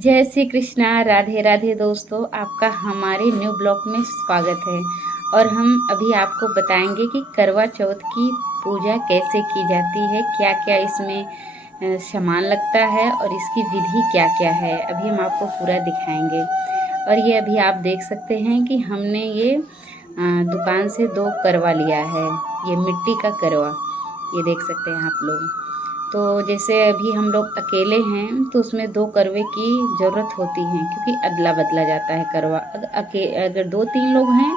जय श्री कृष्णा, राधे राधे दोस्तों। आपका हमारे न्यू ब्लॉग में स्वागत है। और हम अभी आपको बताएंगे कि करवा चौथ की पूजा कैसे की जाती है, क्या क्या इसमें सामान लगता है और इसकी विधि क्या क्या है। अभी हम आपको पूरा दिखाएंगे। और ये अभी आप देख सकते हैं कि हमने ये दुकान से 2 करवा लिया है। ये मिट्टी का करवा, ये देख सकते हैं आप लोग। तो जैसे अभी हम लोग अकेले हैं तो उसमें 2 करवे की ज़रूरत होती है, क्योंकि अदला बदला जाता है करवा। अगर 2-3 लोग हैं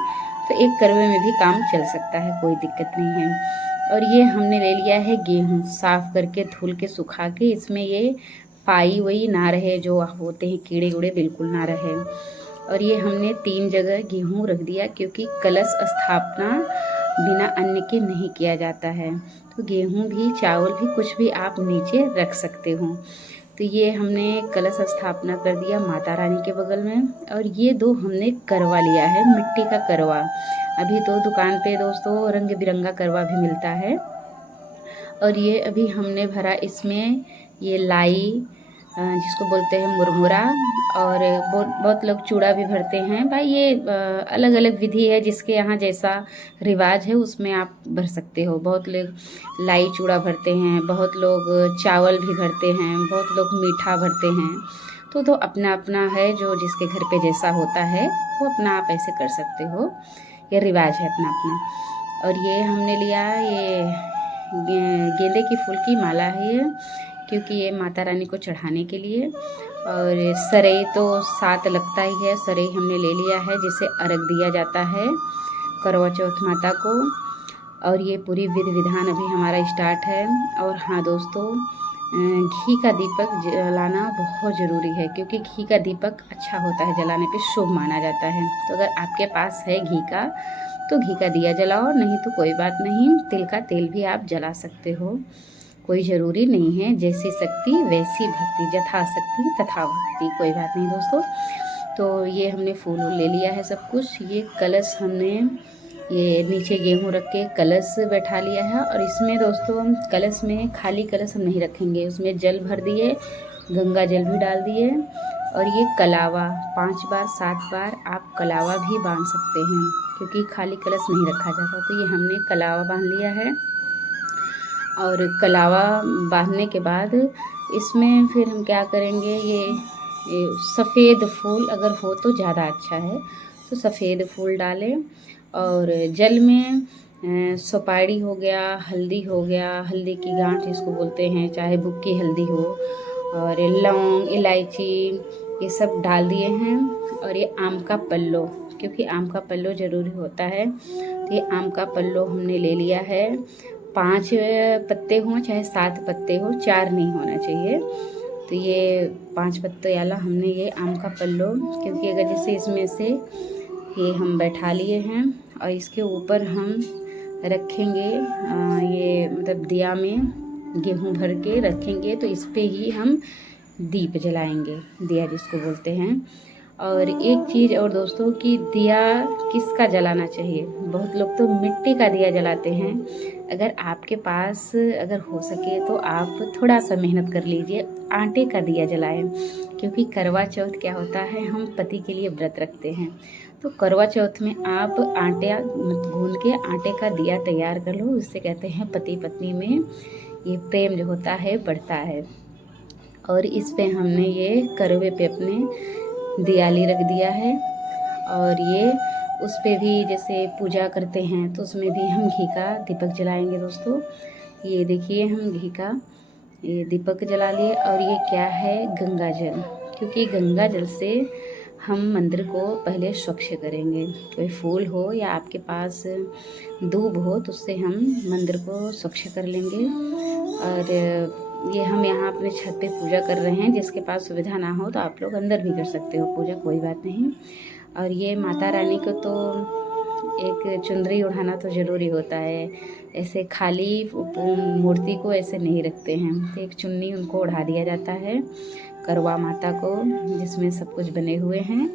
तो एक करवे में भी काम चल सकता है, कोई दिक्कत नहीं है। और ये हमने ले लिया है गेहूँ, साफ़ करके धुल के सुखा के। इसमें ये पाई वही ना रहे, जो होते हैं कीड़े उड़े, बिल्कुल ना रहे। और ये हमने 3 जगह गेहूँ रख दिया, क्योंकि कलश स्थापना बिना अन्न के नहीं किया जाता है। तो गेहूँ भी, चावल भी, कुछ भी आप नीचे रख सकते हो। तो ये हमने कलश स्थापना कर दिया माता रानी के बगल में। और ये 2 हमने करवा लिया है, मिट्टी का करवा। अभी तो दुकान पे दोस्तों रंग बिरंगा करवा भी मिलता है। और ये अभी हमने भरा इसमें ये लाई, जिसको बोलते हैं मुरमुरा। और बहुत लोग चूड़ा भी भरते हैं। भाई ये अलग अलग विधि है, जिसके यहाँ जैसा रिवाज है उसमें आप भर सकते हो। बहुत लोग लाई चूड़ा भरते हैं, बहुत लोग चावल भी भरते हैं, बहुत लोग मीठा भरते हैं। तो अपना अपना है, जो जिसके घर पे जैसा होता है वो अपना आप ऐसे कर सकते हो। ये रिवाज है अपना अपना। और ये हमने लिया, ये गेंदे की फूल की माला है ये, क्योंकि ये माता रानी को चढ़ाने के लिए। और सरई तो साथ लगता ही है, सरई हमने ले लिया है, जिसे अर्घ दिया जाता है करवा चौथ माता को। और ये पूरी विधि विधान अभी हमारा स्टार्ट है। और हाँ दोस्तों, घी का दीपक जलाना बहुत ज़रूरी है, क्योंकि घी का दीपक अच्छा होता है, जलाने पे शुभ माना जाता है। तो अगर आपके पास है घी का, तो घी का दिया जलाओ, नहीं तो कोई बात नहीं, तिल का तेल भी आप जला सकते हो। कोई ज़रूरी नहीं है, जैसी शक्ति वैसी भक्ति, जथा शक्ति तथा भक्ति, कोई बात नहीं दोस्तों। तो ये हमने फूल ले लिया है सब कुछ। ये कलश हमने ये नीचे गेहूँ रख के कलश बैठा लिया है। और इसमें दोस्तों कलश में खाली कलश हम नहीं रखेंगे, उसमें जल भर दिए, गंगा जल भी डाल दिए। और ये कलावा 5 बार 7 बार आप कलावा भी बांध सकते हैं, क्योंकि खाली कलश नहीं रखा जाता। तो ये हमने कलावा बांध लिया है। और कलावा बांधने के बाद इसमें फिर हम क्या करेंगे, ये सफ़ेद फूल अगर हो तो ज़्यादा अच्छा है, तो सफ़ेद फूल डालें। और जल में सुपारी हो गया, हल्दी हो गया, हल्दी की गांठ जिसको बोलते हैं, चाहे बुक्की हल्दी हो, और लौंग, इलायची, ये सब डाल दिए हैं। और ये आम का पल्लो, क्योंकि आम का पल्लो ज़रूरी होता है, तो ये आम का पल्लो हमने ले लिया है। 5 पत्ते हों चाहे 7 पत्ते हो, 4 नहीं होना चाहिए। तो ये 5 पत्ते वाला हमने ये आम का पल्लो, क्योंकि अगर जैसे इसमें से ये हम बैठा लिए हैं और इसके ऊपर हम रखेंगे, ये मतलब दिया में गेहूँ भर के रखेंगे, तो इस पे ही हम दीप जलाएंगे, दिया जिसको बोलते हैं। और एक चीज़ और दोस्तों, कि दिया किसका जलाना चाहिए। बहुत लोग तो मिट्टी का दिया जलाते हैं। अगर आपके पास अगर हो सके तो आप थोड़ा सा मेहनत कर लीजिए, आटे का दिया जलाएं। क्योंकि करवा चौथ क्या होता है, हम पति के लिए व्रत रखते हैं। तो करवा चौथ में आप आटे गूंद के आटे का दिया तैयार कर लो। इससे कहते हैं पति पत्नी में ये प्रेम जो होता है बढ़ता है। और इस पे हमने ये करवे पे अपने दियाली रख दिया है। और ये उस पे भी जैसे पूजा करते हैं तो उसमें भी हम घी का दीपक जलाएंगे दोस्तों। ये देखिए हम घी का ये दीपक जला लिए। और ये क्या है, गंगा जल, क्योंकि गंगा जल से हम मंदिर को पहले स्वच्छ करेंगे। कोई फूल हो या आपके पास दूब हो तो उससे हम मंदिर को स्वच्छ कर लेंगे। और ये हम यहाँ अपने छत पे पूजा कर रहे हैं, जिसके पास सुविधा ना हो तो आप लोग अंदर भी कर सकते हो पूजा, कोई बात नहीं। और ये माता रानी को तो एक चुंदरी उड़ाना तो ज़रूरी होता है, ऐसे खाली मूर्ति को ऐसे नहीं रखते हैं। तो एक चुन्नी उनको उड़ा दिया जाता है करवा माता को, जिसमें सब कुछ बने हुए हैं।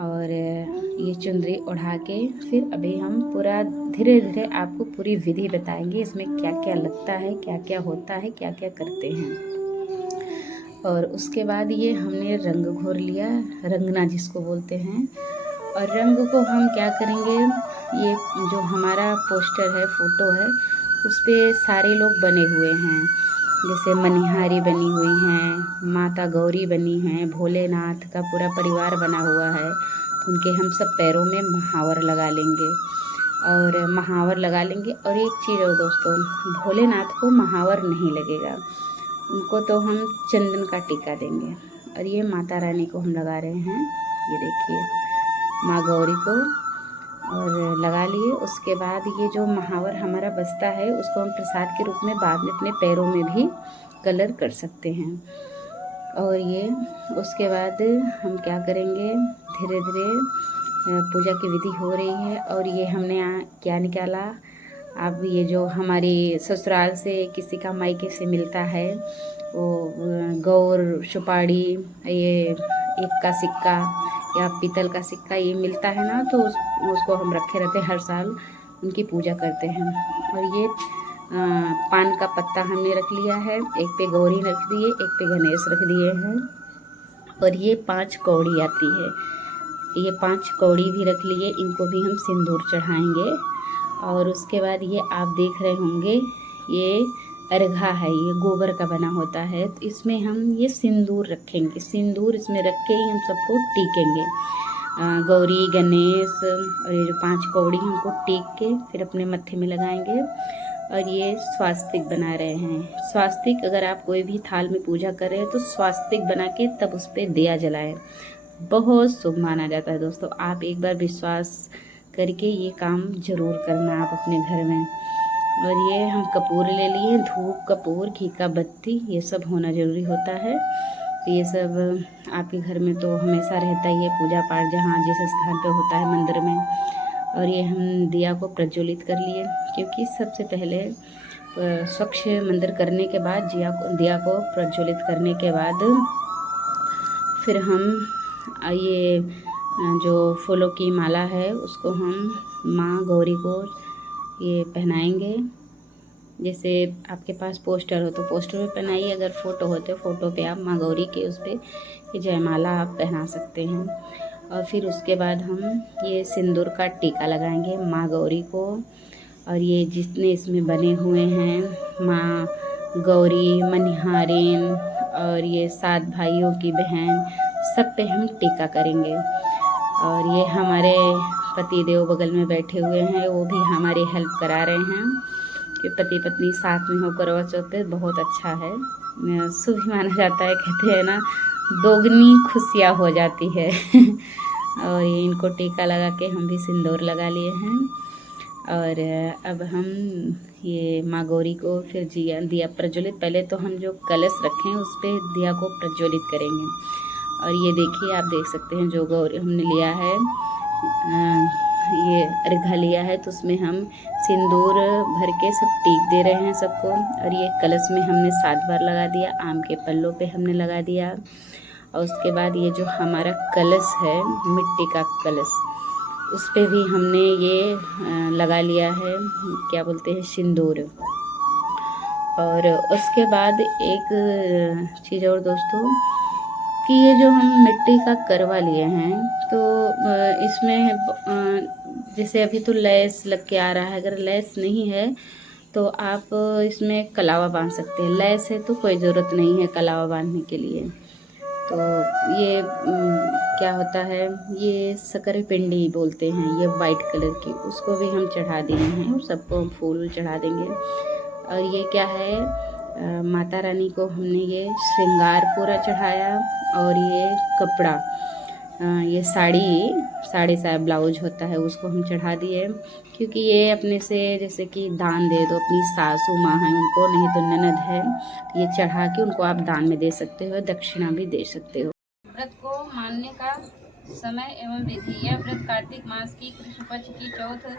और ये चुंदरी उड़ा के फिर अभी हम पूरा धीरे धीरे आपको पूरी विधि बताएंगे, इसमें क्या क्या लगता है, क्या क्या होता है, क्या क्या करते हैं। और उसके बाद ये हमने रंग घोर लिया, रंगना जिसको बोलते हैं। और रंग को हम क्या करेंगे, ये जो हमारा पोस्टर है, फ़ोटो है, उस पे सारे लोग बने हुए हैं। जैसे मनिहारी बनी हुई हैं, माता गौरी बनी हैं, भोलेनाथ का पूरा परिवार बना हुआ है। उनके हम सब पैरों में महावर लगा लेंगे और एक चीज़ और दोस्तों, भोलेनाथ को महावर नहीं लगेगा, उनको तो हम चंदन का टीका देंगे। और ये माता रानी को हम लगा रहे हैं, ये देखिए माँ गौरी को, और लगा लिए। उसके बाद ये जो महावर हमारा बचता है उसको हम प्रसाद के रूप में बाद में अपने पैरों में भी कलर कर सकते हैं। और ये उसके बाद हम क्या करेंगे, धीरे धीरे पूजा की विधि हो रही है। और ये हमने क्या निकाला, अब ये जो हमारी ससुराल से किसी का मायके से मिलता है, वो गौर सुपारी, ये एक का सिक्का या पीतल का सिक्का ये मिलता है ना, तो उसको हम रखे रहते हैं, हर साल उनकी पूजा करते हैं। और ये पान का पत्ता हमने रख लिया है, एक पे गौरी रख दिए, एक पे गणेश रख दिए हैं। और ये 5 कौड़ी आती है, ये 5 कौड़ी भी रख लिए, इनको भी हम सिंदूर चढ़ाएंगे। और उसके बाद ये आप देख रहे होंगे, ये अर्घा है, ये गोबर का बना होता है, तो इसमें हम ये सिंदूर रखेंगे, सिंदूर इसमें रख के ही हम सबको टीकेंगे, गौरी गणेश और ये जो 5 कौड़ी हमको टीक के फिर अपने मत्थे में लगाएंगे। और ये स्वास्तिक बना रहे हैं। स्वास्तिक अगर आप कोई भी थाल में पूजा कर रहे हैं तो स्वास्तिक बना के तब उस पर दिया जलाएं, बहुत शुभ माना जाता है दोस्तों। आप एक बार विश्वास करके ये काम ज़रूर करना आप अपने घर में। और ये हम कपूर ले लिए, धूप कपूर घी का बत्ती ये सब होना ज़रूरी होता है। ये सब आपके घर में तो हमेशा रहता ही है, पूजा पाठ जहाँ जिस स्थान पे होता है मंदिर में। और ये हम दिया को प्रज्वलित कर लिए, क्योंकि सबसे पहले स्वच्छ मंदिर करने के बाद दिया को प्रज्वलित करने के बाद फिर हम ये जो फूलों की माला है उसको हम माँ गौरी को ये पहनाएंगे। जैसे आपके पास पोस्टर हो तो पोस्टर पे पहनाइए, अगर फ़ोटो हो तो फ़ोटो पे आप माँ गौरी के उस पर ये जयमाला आप पहना सकते हैं। और फिर उसके बाद हम ये सिंदूर का टीका लगाएंगे माँ गौरी को। और ये जितने इसमें बने हुए हैं, माँ गौरी, मनिहारिन और ये 7 भाइयों की बहन, सब पे हम टीका करेंगे। और ये हमारे पति देव बगल में बैठे हुए हैं, वो भी हमारी हेल्प करा रहे हैं कि पति पत्नी साथ में हो करवा चौथ पे बहुत अच्छा है, शुभ ही माना जाता है। कहते हैं ना, दोगुनी खुशियाँ हो जाती है। और ये इनको टीका लगा के हम भी सिंदूर लगा लिए हैं। और अब हम ये माँ गौरी को फिर दिया प्रज्वलित, पहले तो हम जो कलश रखें उस पर दिया को प्रज्वलित करेंगे। और ये देखिए, आप देख सकते हैं जो गौरी हमने लिया है, ये अर्घा लिया है, तो उसमें हम सिंदूर भर के सब टीक दे रहे हैं सबको। और ये कलश में हमने 7 बार लगा दिया, आम के पल्लों पे हमने लगा दिया। और उसके बाद ये जो हमारा कलश है, मिट्टी का कलश, उस पे भी हमने ये लगा लिया है, क्या बोलते हैं, सिंदूर। और उसके बाद एक चीज़ और दोस्तों, कि ये जो हम मिट्टी का करवा लिए हैं, तो इसमें जैसे अभी तो लैस लग के आ रहा है, अगर लैस नहीं है तो आप इसमें कलावा बांध सकते हैं। लैस है तो कोई ज़रूरत नहीं है कलावा बांधने के लिए। तो ये क्या होता है, ये शक्कर पिंडी बोलते हैं, ये वाइट कलर की, उसको भी हम चढ़ा दिए हैं, सबको हम फूल चढ़ा देंगे। और ये क्या है, माता रानी को हमने ये श्रृंगार पूरा चढ़ाया। और ये कपड़ा, ये साड़ी सा ब्लाउज होता है, उसको हम चढ़ा दिए, क्योंकि ये अपने से जैसे कि दान दे दो, अपनी सासू माँ हैं उनको, नहीं तो ननद है, ये चढ़ा के उनको आप दान में दे सकते हो, दक्षिणा भी दे सकते हो। व्रत को मानने का समय एवं विधि, यह व्रत कार्तिक मास की कृष्ण पक्ष की चौथ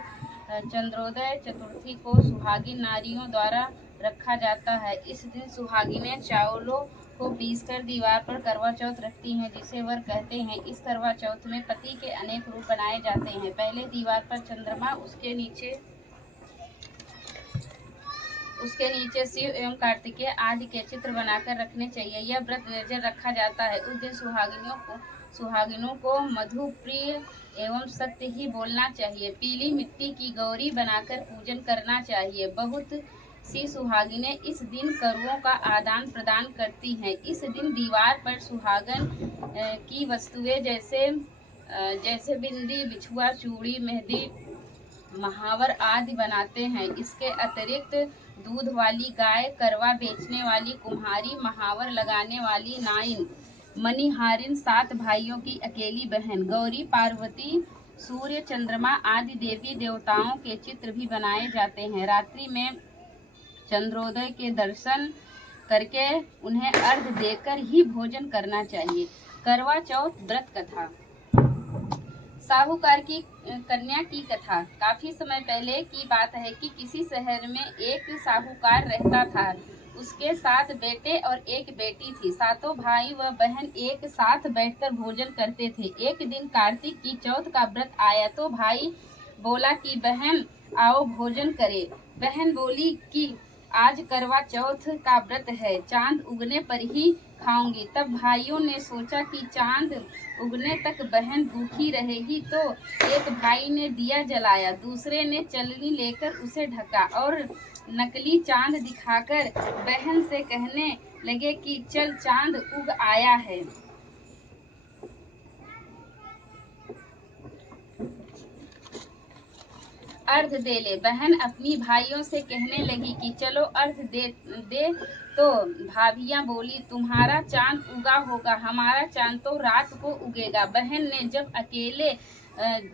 चंद्रोदय चतुर्थी को सुहागिन नारियों द्वारा रखा जाता है। इस दिन सुहागिनें चावलों को पीसकर दीवार पर करवा चौथ रखती हैं, जिसे वर कहते हैं। इस करवा चौथ में पति के अनेक रूप बनाए जाते हैं। पहले दीवार पर चंद्रमा, उसके नीचे शिव एवं कार्तिकेय आदि के चित्र बनाकर रखने चाहिए। यह व्रत निर्जल रखा जाता है। उस दिन सुहागिनों को मधु प्रिय एवं सत्य ही बोलना चाहिए। पीली मिट्टी की गौरी बनाकर पूजन करना चाहिए। बहुत सी सुहागिनें इस दिन करुओं का आदान प्रदान करती हैं। इस दिन दीवार पर सुहागन की वस्तुएं जैसे बिंदी, बिछुआ, चूड़ी, मेहंदी, महावर आदि बनाते हैं। इसके अतिरिक्त दूध वाली गाय, करवा बेचने वाली कुम्हारी, महावर लगाने वाली नाइन, मणिहारिन, 7 भाइयों की अकेली बहन, गौरी, पार्वती, सूर्य, चंद्रमा आदि देवी देवताओं के चित्र भी बनाए जाते हैं। रात्रि में चंद्रोदय के दर्शन करके उन्हें अर्घ देकर ही भोजन करना चाहिए। करवा चौथ व्रत कथा। साहूकार की कन्या की कथा। काफी समय पहले की बात है कि किसी शहर में एक साहूकार रहता था। उसके 7 बेटे और एक बेटी थी। 7 भाई व बहन एक साथ बैठकर भोजन करते थे। एक दिन कार्तिक की चौथ का व्रत आया तो भाई बोला कि बहन आओ भोजन करें। बहन बोली कि आज करवा चौथ का व्रत है, चांद उगने पर ही खाऊंगी। तब भाइयों ने सोचा कि चांद उगने तक बहन भूखी रहेगी, तो एक भाई ने दिया जलाया, दूसरे ने चलनी लेकर उसे ढका और नकली चांद दिखाकर बहन से कहने लगे कि चल चांद उग आया है। अर्घ दे ले। बहन अपनी भाइयों से कहने लगी कि चलो अर्घ दे तो भाभियां बोली तुम्हारा चांद उगा होगा, हमारा चांद तो रात को उगेगा। बहन ने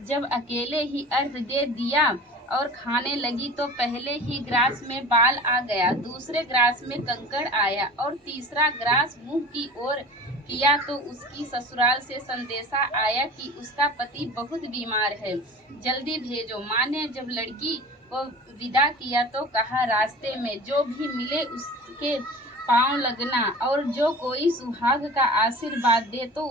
जब अकेले ही अर्घ दे दिया और खाने लगी तो पहले ही ग्रास में बाल आ गया, दूसरे ग्रास में कंकड़ आया और तीसरा ग्रास मुंह की ओर किया तो उसकी ससुराल से संदेशा आया कि उसका पति बहुत बीमार है, जल्दी भेजो। माँ ने जब लड़की को विदा किया तो कहा रास्ते में जो भी मिले उसके पांव लगना और जो कोई सुहाग का आशीर्वाद दे तो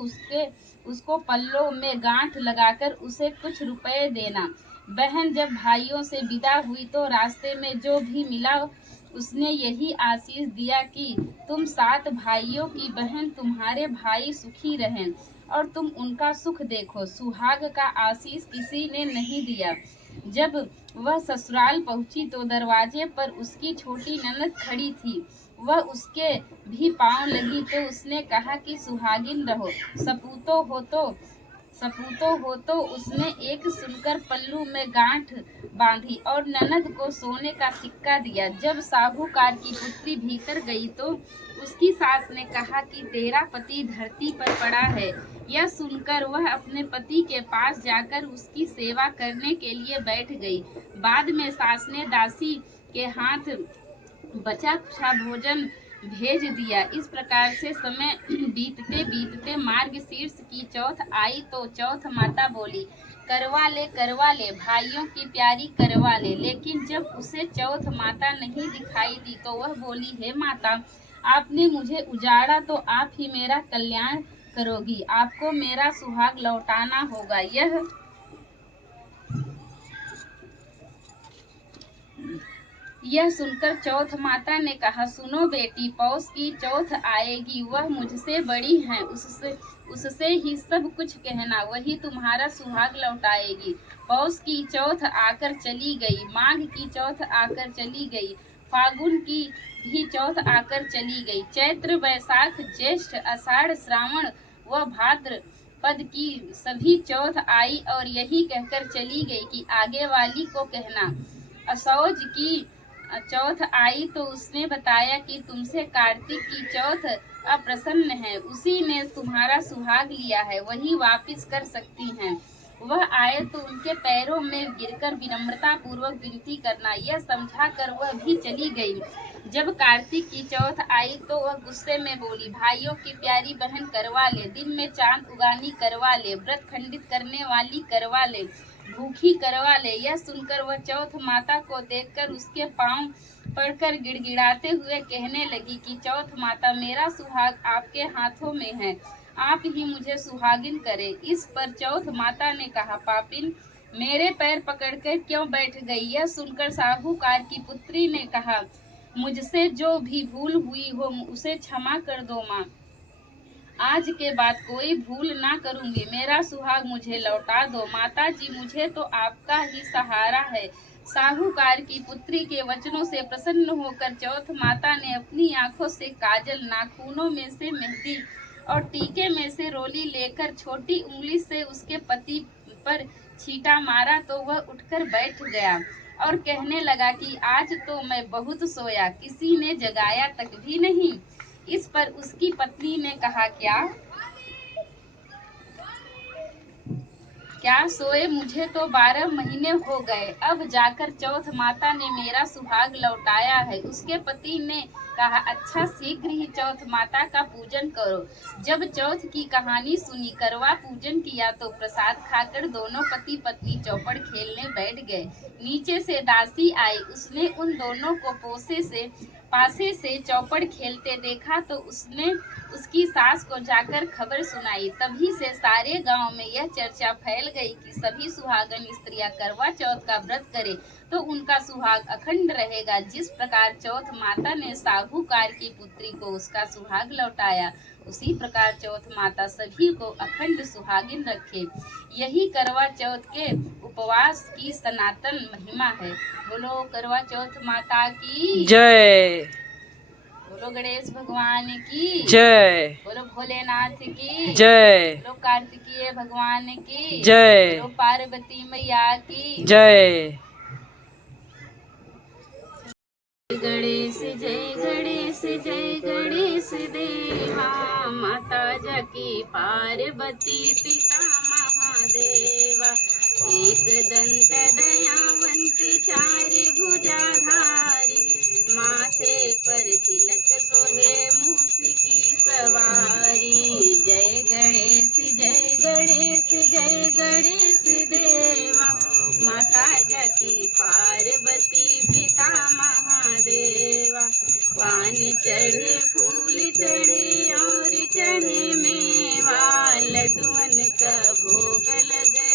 उसको पल्लों में गांठ लगाकर उसे कुछ रुपए देना। बहन जब भाइयों से विदा हुई तो रास्ते में जो भी मिला उसने यही आशीष दिया कि तुम 7 भाइयों की बहन, तुम्हारे भाई सुखी रहें और तुम उनका सुख देखो। सुहाग का आशीष किसी ने नहीं दिया। जब वह ससुराल पहुंची तो दरवाजे पर उसकी छोटी ननद खड़ी थी। वह उसके भी पांव लगी तो उसने कहा कि सुहागिन रहो, सपूतो हो तो उसने एक सुनकर पल्लू में गांठ बांधी और ननद को सोने का सिक्का दिया। जब साहूकार की पुत्री भीतर गई तो उसकी सास ने कहा कि तेरा पति धरती पर पड़ा है। यह सुनकर वह अपने पति के पास जाकर उसकी सेवा करने के लिए बैठ गई। बाद में सास ने दासी के हाथ बचा खुचा भोजन भेज दिया। इस प्रकार से समय बीतते मार्गशीर्ष की चौथ आई तो चौथ माता बोली करवा ले भाइयों की प्यारी करवा ले। लेकिन जब उसे चौथ माता नहीं दिखाई दी तो वह बोली हे माता, आपने मुझे उजाड़ा तो आप ही मेरा कल्याण करोगी, आपको मेरा सुहाग लौटाना होगा। यह सुनकर चौथ माता ने कहा सुनो बेटी, पौष की चौथ आएगी, वह मुझसे बड़ी हैं, उससे ही सब कुछ कहना, वही तुम्हारा सुहाग लौटाएगी। पौष की चौथ आकर चली गई, माघ की चौथ आकर चली गई, फागुन की भी चौथ आकर चली गई, चैत्र वैशाख ज्येष्ठ आषाढ़ श्रावण व भाद्रपद की सभी चौथ आई और यही कहकर चली गई कि आगे वाली को कहना। असौज की चौथ आई तो उसने बताया कि तुमसे कार्तिक की चौथ अप्रसन्न है, उसी ने तुम्हारा सुहाग लिया है, वही वापिस कर सकती हैं। वह आए तो उनके पैरों में गिरकर विनम्रता पूर्वक विनती करना। यह समझा कर वह भी चली गई। जब कार्तिक की चौथ आई तो वह गुस्से में बोली भाइयों की प्यारी बहन करवा ले, दिन में चांद उगानी करवा ले, व्रत खंडित करने वाली करवा ले, भूखी करवा ले। यह सुनकर वह चौथ माता को देखकर उसके पांव पड़कर गिड़गिड़ाते हुए कहने लगी कि चौथ माता, मेरा सुहाग आपके हाथों में है, आप ही मुझे सुहागिन करें। इस पर चौथ माता ने कहा पापिन, मेरे पैर पकड़कर क्यों बैठ गई। यह सुनकर साहूकार की पुत्री ने कहा मुझसे जो भी भूल हुई हो उसे क्षमा कर दो माँ। आज के बाद कोई भूल ना करूंगी। मेरा सुहाग मुझे लौटा दो। माता जी, मुझे तो आपका ही सहारा है। साहूकार की पुत्री के वचनों से प्रसन्न होकर चौथ माता ने अपनी आंखों से काजल, नाखूनों में से मेहंदी और टीके में से रोली लेकर छोटी उंगली से उसके पति पर छींटा मारा तो वह उठकर बैठ गया और कहने लगा कि आज तो मैं बहुत सोया, किसी ने जगाया तक भी नहीं। इस पर उसकी पत्नी ने कहा, क्या सोए, मुझे तो 12 महीने हो गए, अब जाकर चौथ माता ने मेरा सुहाग लौटाया है। उसके पति ने कहा, अच्छा, शीघ्र ही चौथ माता का पूजन करो। जब चौथ की कहानी सुनी, करवा पूजन किया तो प्रसाद खाकर दोनों पति पत्नी चौपड़ खेलने बैठ गए। नीचे से दासी आई, उसने उन दोनों को पासे से चौपड़ खेलते देखा तो उसने उसकी सास को जाकर खबर सुनाई। तभी से सारे गांव में यह चर्चा फैल गई कि सभी सुहागन स्त्रियां करवा चौथ का व्रत करें तो उनका सुहाग अखंड रहेगा। जिस प्रकार चौथ माता ने साहूकार की पुत्री को उसका सुहाग लौटाया, उसी प्रकार चौथ माता सभी को अखंड सुहागिन रखे। यही करवा चौथ के उपवास की सनातन महिमा है। बोलो करवा चौथ माता की जय। बोलो गणेश भगवान की जय। बोलो भोलेनाथ की जय। बोलो कार्तिकीय भगवान की जय। बोलो पार्वती मैया की जय। गणेश जय गणेश जय गणेश देवा, माता जाकी पार्वती पिता महादेवा। एक दंत दयावंत चार भुजाधारी, माथे पर तिलक सोहे मूस की सवारी। जय गणेश जय गणेश जय गणेश देवा, माता जाकी पार्वती पिता महादेवा। पान चढ़े फूल चढ़े और चढ़े मेवा, लड्डुअन का भोग लगे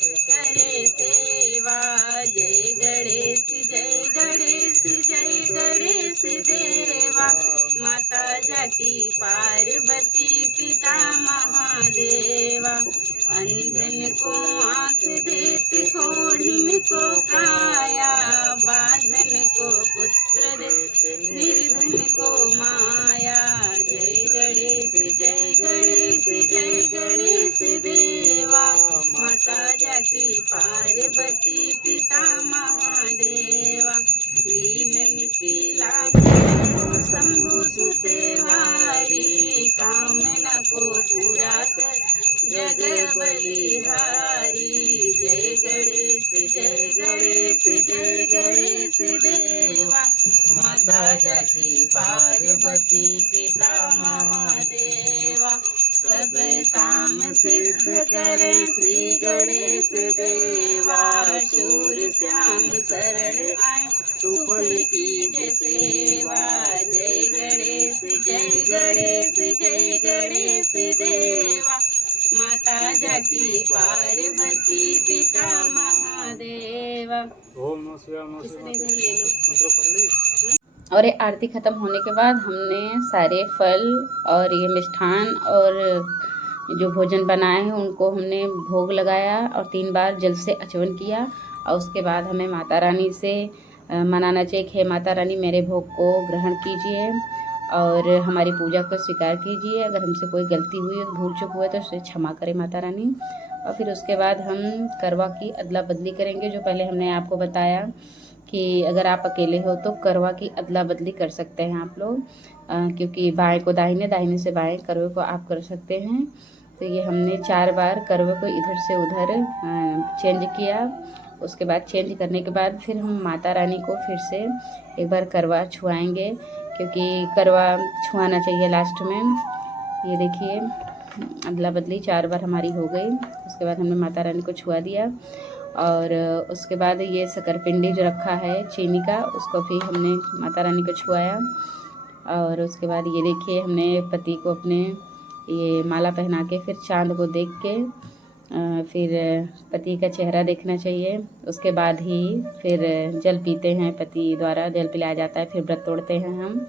करे सेवा। जय गणेश जय गणेश जय गणेश देवा, माता जाकी पार्वती पिता महादेवा। अंधन को आँख देत, कोढ़िन को काया, बांधन को पुत्र दे, निर्धन को माया। जय गणेश जय गणेश जय गणेश देवा, माता जाकी पार्वती पिता महादेवा। लीन मिथिला को शंभु सुतेवारी, कामना को पूरा कर जग बलिहारी। जय गणेश जय गणेश जय गणेश देवा, माता जाकी पार्वती पिता महादेवा। सब काम सिद्ध करे श्री गणेश देवा, शूर श्याम शरण आए सुफल की जय सेवा। जय गणेश जय गणेश जय गणेश देवा, माता जाकी पार्वती पिता महादेवा। ओम नमः शिवाय नमः शिवाय। और ये आरती ख़त्म होने के बाद हमने सारे फल और ये मिष्ठान और जो भोजन बनाए हैं उनको हमने भोग लगाया और 3 बार जल से आचमन किया। और उसके बाद हमें माता रानी से मनाना चाहिए कि हे माता रानी, मेरे भोग को ग्रहण कीजिए और हमारी पूजा को स्वीकार कीजिए। अगर हमसे कोई गलती हुई हो, भूल चूक हुए तो उसे क्षमा करें माता रानी। और फिर उसके बाद हम करवा की अदला बदली करेंगे। जो पहले हमने आपको बताया कि अगर आप अकेले हो तो करवा की अदला बदली कर सकते हैं आप लोग, क्योंकि बाएं को दाहिने, दाहिने से बाएं करवे को आप कर सकते हैं। तो ये हमने 4 बार करवे को इधर से उधर चेंज किया। उसके बाद चेंज करने के बाद फिर हम माता रानी को फिर से एक बार करवा छुआएंगे, क्योंकि करवा छुआना चाहिए लास्ट में। ये देखिए अदला बदली 4 बार हमारी हो गई। उसके बाद हमने माता रानी को छुआ दिया और उसके बाद ये शकरपिंडी जो रखा है चीनी का, उसको भी हमने माता रानी को छुआया। और उसके बाद ये देखिए हमने पति को अपने ये माला पहना के फिर चाँद को देख के फिर पति का चेहरा देखना चाहिए। उसके बाद ही फिर जल पीते हैं, पति द्वारा जल पिलाया जाता है, फिर व्रत तोड़ते हैं हम।